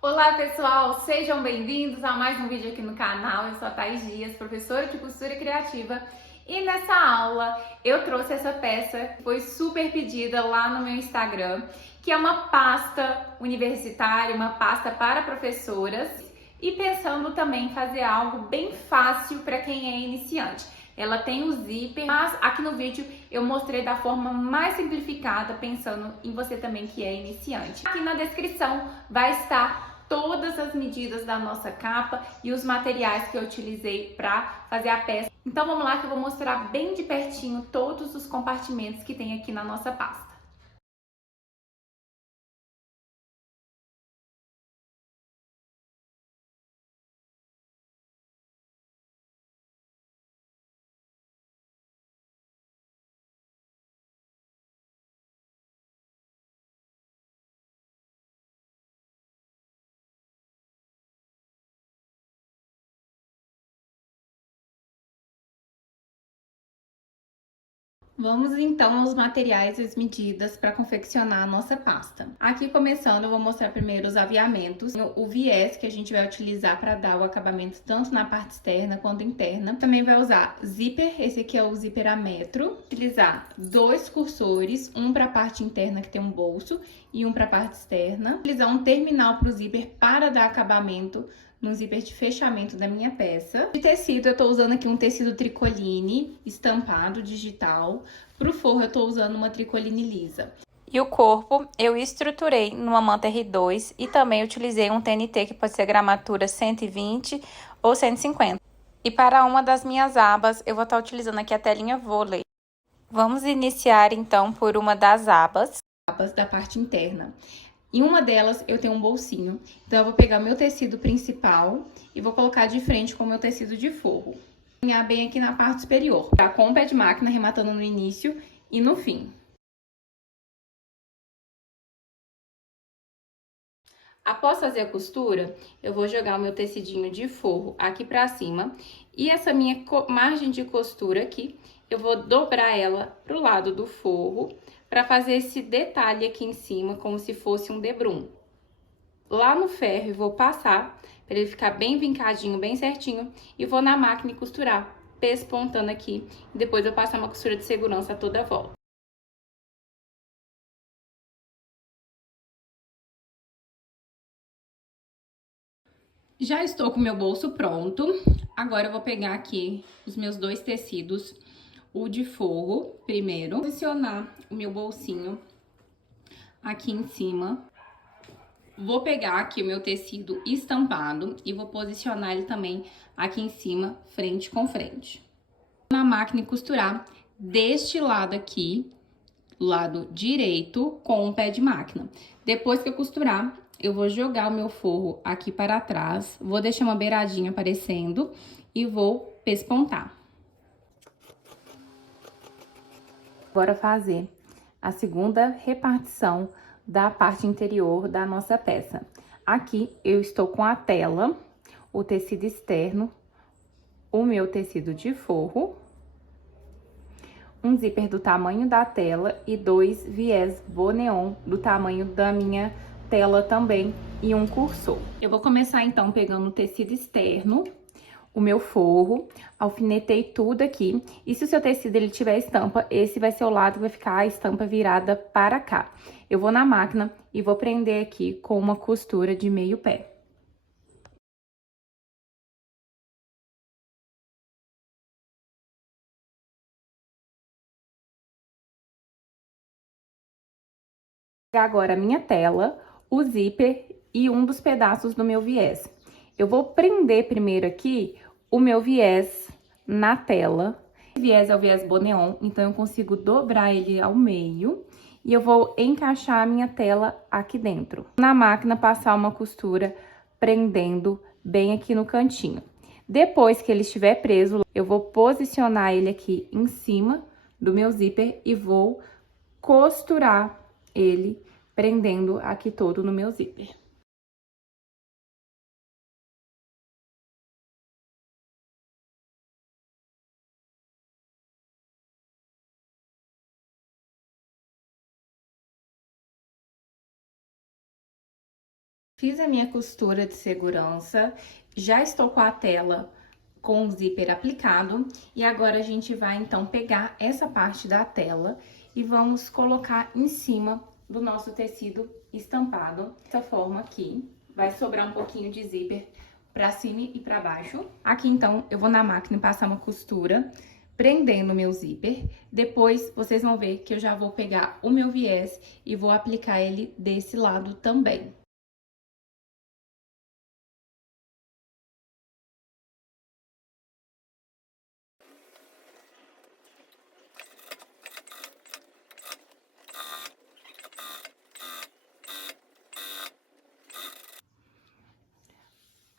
Olá pessoal, sejam bem-vindos a mais um vídeo aqui no canal. Eu sou a Thaís Dias, professora de costura criativa, e nessa aula eu trouxe essa peça que foi super pedida lá no meu Instagram, que é uma pasta universitária, uma pasta para professoras, e pensando também em fazer algo bem fácil para quem é iniciante. Ela tem o zíper, mas aqui no vídeo eu mostrei da forma mais simplificada, pensando em você também que é iniciante. Aqui na descrição vai estar todas as medidas da nossa capa e os materiais que eu utilizei para fazer a peça. Então vamos lá que eu vou mostrar bem de pertinho todos os compartimentos que tem aqui na nossa pasta. Vamos então aos materiais e as medidas para confeccionar a nossa pasta. Aqui começando, eu vou mostrar primeiro os aviamentos, o viés que a gente vai utilizar para dar o acabamento tanto na parte externa quanto interna. Também vai usar zíper, esse aqui é o zíper a metro. Utilizar dois cursores, um para a parte interna que tem um bolso e um para a parte externa. Utilizar um terminal para o zíper para dar acabamento no zíper de fechamento da minha peça. De tecido, eu tô usando aqui um tecido tricoline estampado digital. Pro forro, eu tô usando uma tricoline lisa. E o corpo eu estruturei numa manta R2 e também utilizei um TNT que pode ser gramatura 120 ou 150. E para uma das minhas abas, eu vou estar utilizando aqui a telinha vôlei. Vamos iniciar então por uma das abas. Abas da parte interna. Em uma delas eu tenho um bolsinho, então eu vou pegar o meu tecido principal e vou colocar de frente com o meu tecido de forro. Vou alinhar bem aqui na parte superior, tá? Com o pé de máquina, arrematando no início e no fim. Após fazer a costura, eu vou jogar o meu tecidinho de forro aqui pra cima e essa minha margem de costura aqui, eu vou dobrar ela pro lado do forro para fazer esse detalhe aqui em cima, como se fosse um debrum. Lá no ferro, eu vou passar para ele ficar bem vincadinho, bem certinho, e vou na máquina e costurar, pespontando aqui. E depois eu passo uma costura de segurança toda a volta. Já estou com o meu bolso pronto. Agora eu vou pegar aqui os meus dois tecidos, o de forro primeiro, posicionar o meu bolsinho aqui em cima. Vou pegar aqui o meu tecido estampado e vou posicionar ele também aqui em cima, frente com frente. Na máquina e costurar deste lado aqui, lado direito, com o pé de máquina. Depois que eu costurar, eu vou jogar o meu forro aqui para trás, vou deixar uma beiradinha aparecendo e vou pespontar. Agora fazer a segunda repartição da parte interior da nossa peça. Aqui eu estou com a tela, o tecido externo, o meu tecido de forro, um zíper do tamanho da tela e dois viés boneon do tamanho da minha tela também e um cursor. Eu vou começar então pegando o tecido externo, o meu forro, alfinetei tudo aqui. E se o seu tecido ele tiver estampa, esse vai ser o lado que vai ficar a estampa virada para cá. Eu vou na máquina e vou prender aqui com uma costura de meio pé. Agora a minha tela, o zíper e um dos pedaços do meu viés. Eu vou prender primeiro aqui o meu viés na tela. O viés é o viés boneon, então eu consigo dobrar ele ao meio e eu vou encaixar a minha tela aqui dentro. Na máquina, passar uma costura prendendo bem aqui no cantinho. Depois que ele estiver preso, eu vou posicionar ele aqui em cima do meu zíper e vou costurar ele prendendo aqui todo no meu zíper. Fiz a minha costura de segurança, já estou com a tela com o zíper aplicado e agora a gente vai então pegar essa parte da tela e vamos colocar em cima do nosso tecido estampado, dessa forma aqui. Vai sobrar um pouquinho de zíper para cima e para baixo. Aqui então eu vou na máquina passar uma costura, prendendo o meu zíper. Depois vocês vão ver que eu já vou pegar o meu viés e vou aplicar ele desse lado também.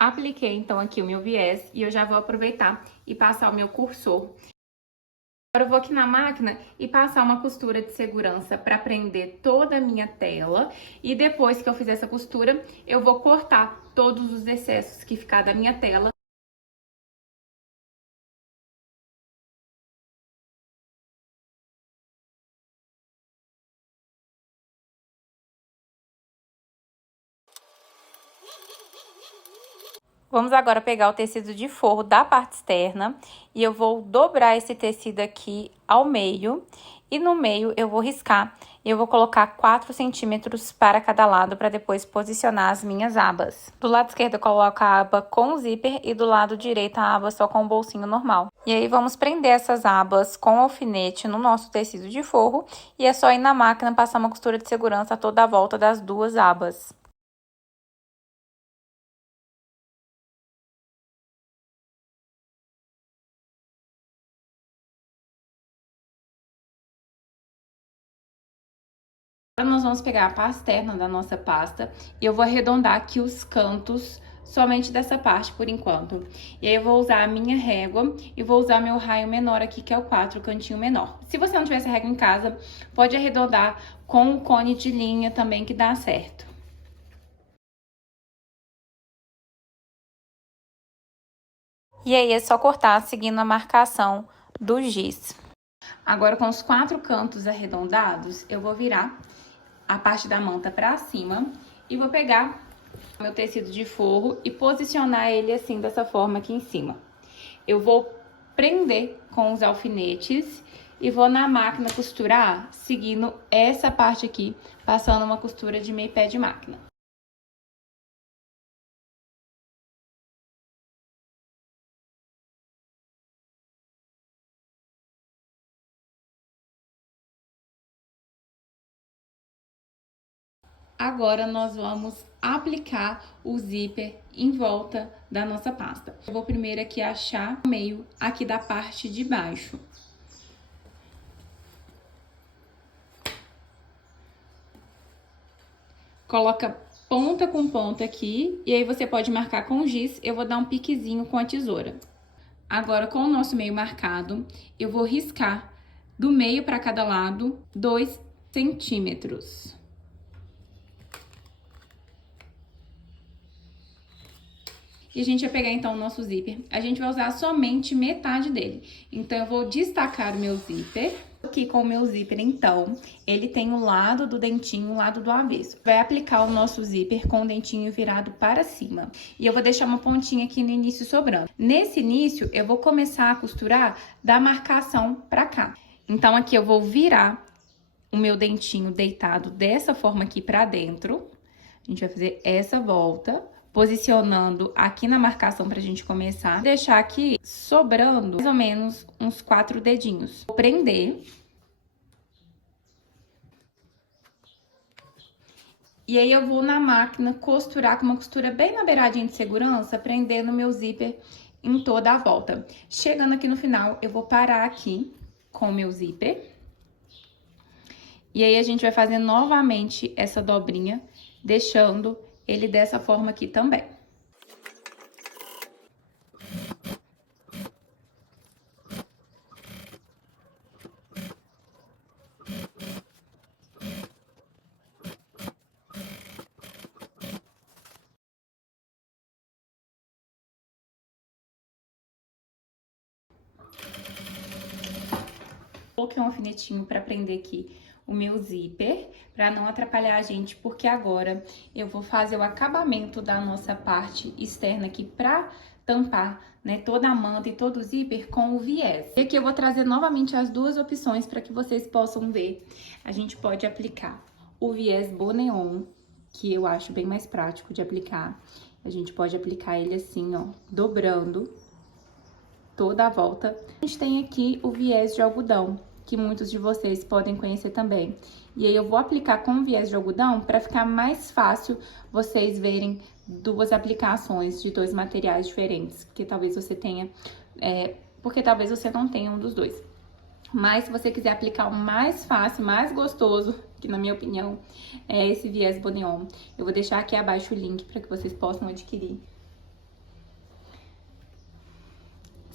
Apliquei então aqui o meu viés e eu já vou aproveitar e passar o meu cursor. Agora eu vou aqui na máquina e passar uma costura de segurança para prender toda a minha tela. E depois que eu fizer essa costura, eu vou cortar todos os excessos que ficar da minha tela. Vamos agora pegar o tecido de forro da parte externa e eu vou dobrar esse tecido aqui ao meio. E no meio eu vou riscar e eu vou colocar 4 centímetros para cada lado para depois posicionar as minhas abas. Do lado esquerdo eu coloco a aba com o zíper e do lado direito a aba só com o bolsinho normal. E aí vamos prender essas abas com alfinete no nosso tecido de forro e é só ir na máquina passar uma costura de segurança toda a volta das duas abas. Agora nós vamos pegar a parte externa da nossa pasta e eu vou arredondar aqui os cantos somente dessa parte por enquanto. E aí eu vou usar a minha régua e vou usar meu raio menor aqui, que é o 4, o cantinho menor. Se você não tiver essa régua em casa, pode arredondar com o cone de linha também, que dá certo. E aí é só cortar seguindo a marcação do giz. Agora, com os 4 cantos arredondados, eu vou virar a parte da manta pra cima e vou pegar meu tecido de forro e posicionar ele assim, dessa forma aqui em cima. Eu vou prender com os alfinetes e vou na máquina costurar, seguindo essa parte aqui, passando uma costura de meio pé de máquina. Agora, nós vamos aplicar o zíper em volta da nossa pasta. Eu vou primeiro aqui achar o meio aqui da parte de baixo. Coloca ponta com ponta aqui, e aí você pode marcar com giz, eu vou dar um piquezinho com a tesoura. Agora, com o nosso meio marcado, eu vou riscar do meio para cada lado 2 centímetros. E a gente vai pegar, então, o nosso zíper. A gente vai usar somente metade dele. Então, eu vou destacar o meu zíper. Aqui com o meu zíper, então, ele tem o lado do dentinho, o lado do avesso. Vai aplicar o nosso zíper com o dentinho virado para cima. E eu vou deixar uma pontinha aqui no início sobrando. Nesse início, eu vou começar a costurar da marcação para cá. Então, aqui eu vou virar o meu dentinho deitado dessa forma aqui para dentro. A gente vai fazer essa volta, posicionando aqui na marcação pra gente começar. Deixar aqui sobrando mais ou menos uns 4 dedinhos. Vou prender. E aí eu vou na máquina costurar com uma costura bem na beiradinha de segurança, prendendo o meu zíper em toda a volta. Chegando aqui no final, eu vou parar aqui com o meu zíper. E aí a gente vai fazer novamente essa dobrinha, deixando ele dessa forma aqui também. Coloquei um alfinetinho para prender aqui o meu zíper para não atrapalhar a gente, porque agora eu vou fazer o acabamento da nossa parte externa aqui para tampar, né, toda a manta e todo o zíper com o viés. E aqui eu vou trazer novamente as duas opções para que vocês possam ver. A gente pode aplicar o viés Boneon, que eu acho bem mais prático de aplicar. A gente pode aplicar ele assim, ó, dobrando toda a volta. A gente tem aqui o viés de algodão, que muitos de vocês podem conhecer também. E aí eu vou aplicar com viés de algodão para ficar mais fácil vocês verem duas aplicações de dois materiais diferentes, porque talvez você tenha, porque talvez você não tenha um dos dois. Mas se você quiser aplicar o mais fácil, mais gostoso, que na minha opinião é esse viés Boneon, eu vou deixar aqui abaixo o link para que vocês possam adquirir.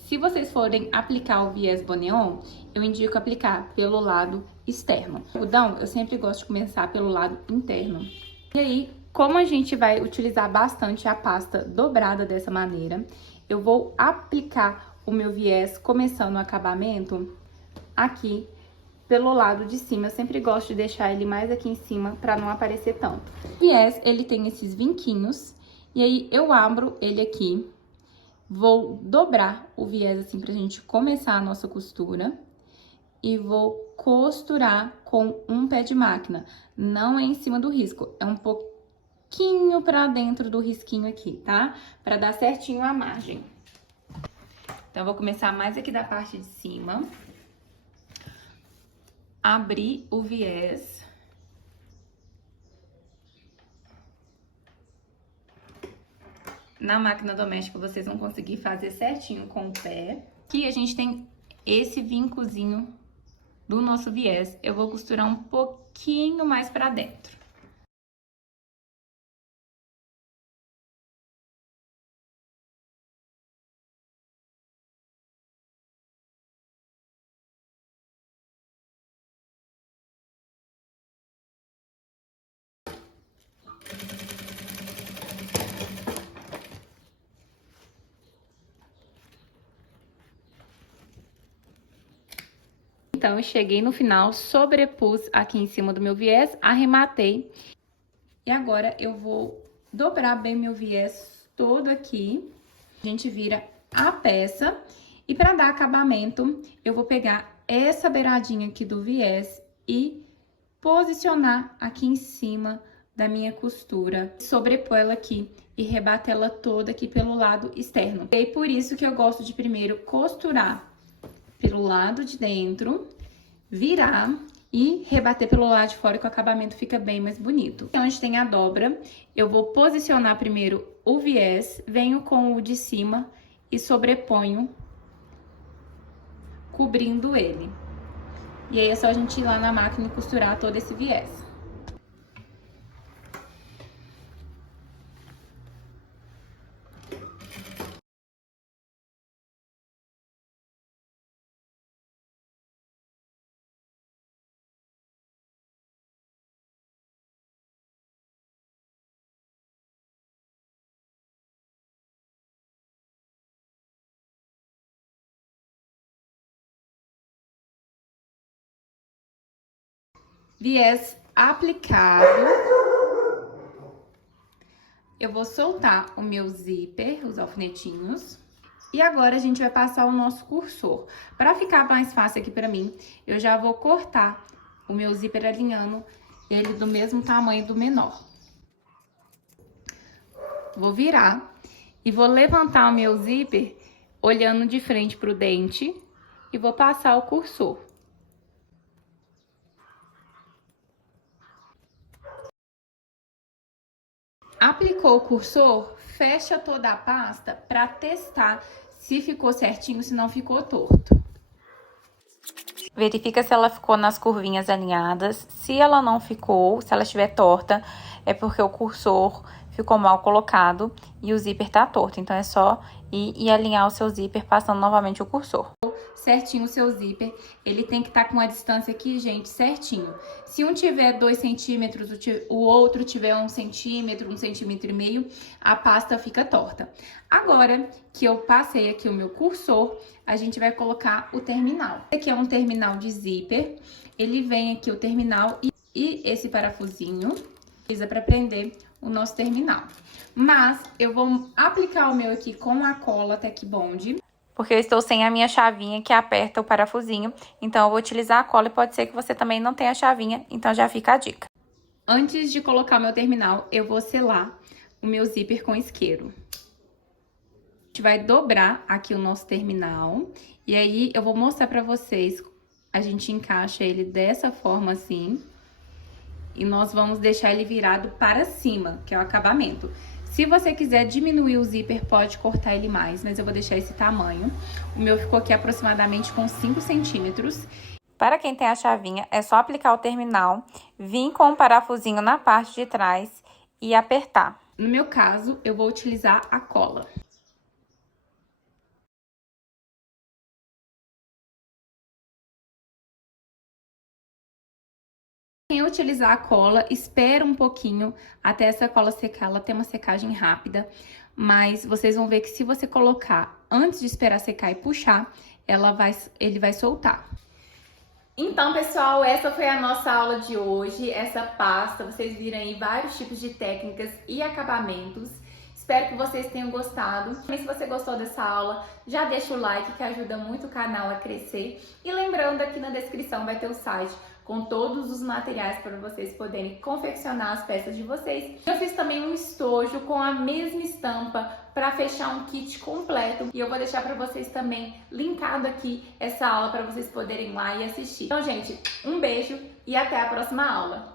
Se vocês forem aplicar o viés Boneon, eu indico aplicar pelo lado externo. O algodão, eu sempre gosto de começar pelo lado interno. E aí, como a gente vai utilizar bastante a pasta dobrada dessa maneira, eu vou aplicar o meu viés começando o acabamento aqui pelo lado de cima. Eu sempre gosto de deixar ele mais aqui em cima para não aparecer tanto. O viés, ele tem esses vinquinhos, e aí eu abro ele aqui. Vou dobrar o viés assim pra gente começar a nossa costura e vou costurar com um pé de máquina. Não é em cima do risco, é um pouquinho pra dentro do risquinho aqui, tá? Pra dar certinho a margem. Então, eu vou começar mais aqui da parte de cima. Abrir o viés. Na máquina doméstica, vocês vão conseguir fazer certinho com o pé. Aqui a gente tem esse vincozinho do nosso viés. Eu vou costurar um pouquinho mais pra dentro. Então, eu cheguei no final, sobrepus aqui em cima do meu viés, arrematei. E agora, eu vou dobrar bem meu viés todo aqui. A gente vira a peça. E para dar acabamento, eu vou pegar essa beiradinha aqui do viés e posicionar aqui em cima da minha costura. Sobrepor ela aqui e rebater ela toda aqui pelo lado externo. E por isso que eu gosto de primeiro costurar pelo lado de dentro, virar e rebater pelo lado de fora, que o acabamento fica bem mais bonito. Então, a gente tem a dobra, eu vou posicionar primeiro o viés, venho com o de cima e sobreponho, cobrindo ele. E aí, é só a gente ir lá na máquina e costurar todo esse viés. Viés aplicado, eu vou soltar o meu zíper, os alfinetinhos, e agora a gente vai passar o nosso cursor. Para ficar mais fácil aqui para mim, eu já vou cortar o meu zíper alinhando ele do mesmo tamanho do menor. Vou virar e vou levantar o meu zíper olhando de frente pro dente e vou passar o cursor. Aplicou o cursor, fecha toda a pasta para testar se ficou certinho, se não ficou torto. Verifica se ela ficou nas curvinhas alinhadas. Se ela não ficou, se ela estiver torta, é porque o cursor ficou mal colocado e o zíper tá torto. Então, é só ir e alinhar o seu zíper passando novamente o cursor. certinho o seu zíper. Ele tem que estar com a distância aqui, gente, certinho. Se um tiver 2 centímetros, o outro tiver 1 centímetro, 1,5 centímetros, a pasta fica torta. Agora que eu passei aqui o meu cursor, a gente vai colocar o terminal. Esse aqui é um terminal de zíper. Ele vem aqui o terminal e esse parafusinho precisa para prender o nosso terminal. Mas eu vou aplicar o meu aqui com a cola Tech Bond. Porque eu estou sem a minha chavinha que aperta o parafusinho, então eu vou utilizar a cola e pode ser que você também não tenha a chavinha, então já fica a dica. Antes de colocar o meu terminal, eu vou selar o meu zíper com isqueiro. A gente vai dobrar aqui o nosso terminal e aí eu vou mostrar pra vocês. A gente encaixa ele dessa forma assim e nós vamos deixar ele virado para cima, que é o acabamento. Se você quiser diminuir o zíper, pode cortar ele mais, mas eu vou deixar esse tamanho. O meu ficou aqui aproximadamente com 5 centímetros. Para quem tem a chavinha, é só aplicar o terminal, vir com o parafusinho na parte de trás e apertar. No meu caso, eu vou utilizar a cola. Quem utilizar a cola, espera um pouquinho até essa cola secar. Ela tem uma secagem rápida, mas vocês vão ver que se você colocar antes de esperar secar e puxar, ele vai soltar. Então, pessoal, essa foi a nossa aula de hoje. Essa pasta, vocês viram aí vários tipos de técnicas e acabamentos. Espero que vocês tenham gostado. E se você gostou dessa aula, já deixa o like que ajuda muito o canal a crescer. E lembrando, aqui na descrição vai ter o site com todos os materiais para vocês poderem confeccionar as peças de vocês. Eu fiz também um estojo com a mesma estampa para fechar um kit completo. E eu vou deixar para vocês também linkado aqui essa aula para vocês poderem ir lá e assistir. Então, gente, um beijo e até a próxima aula.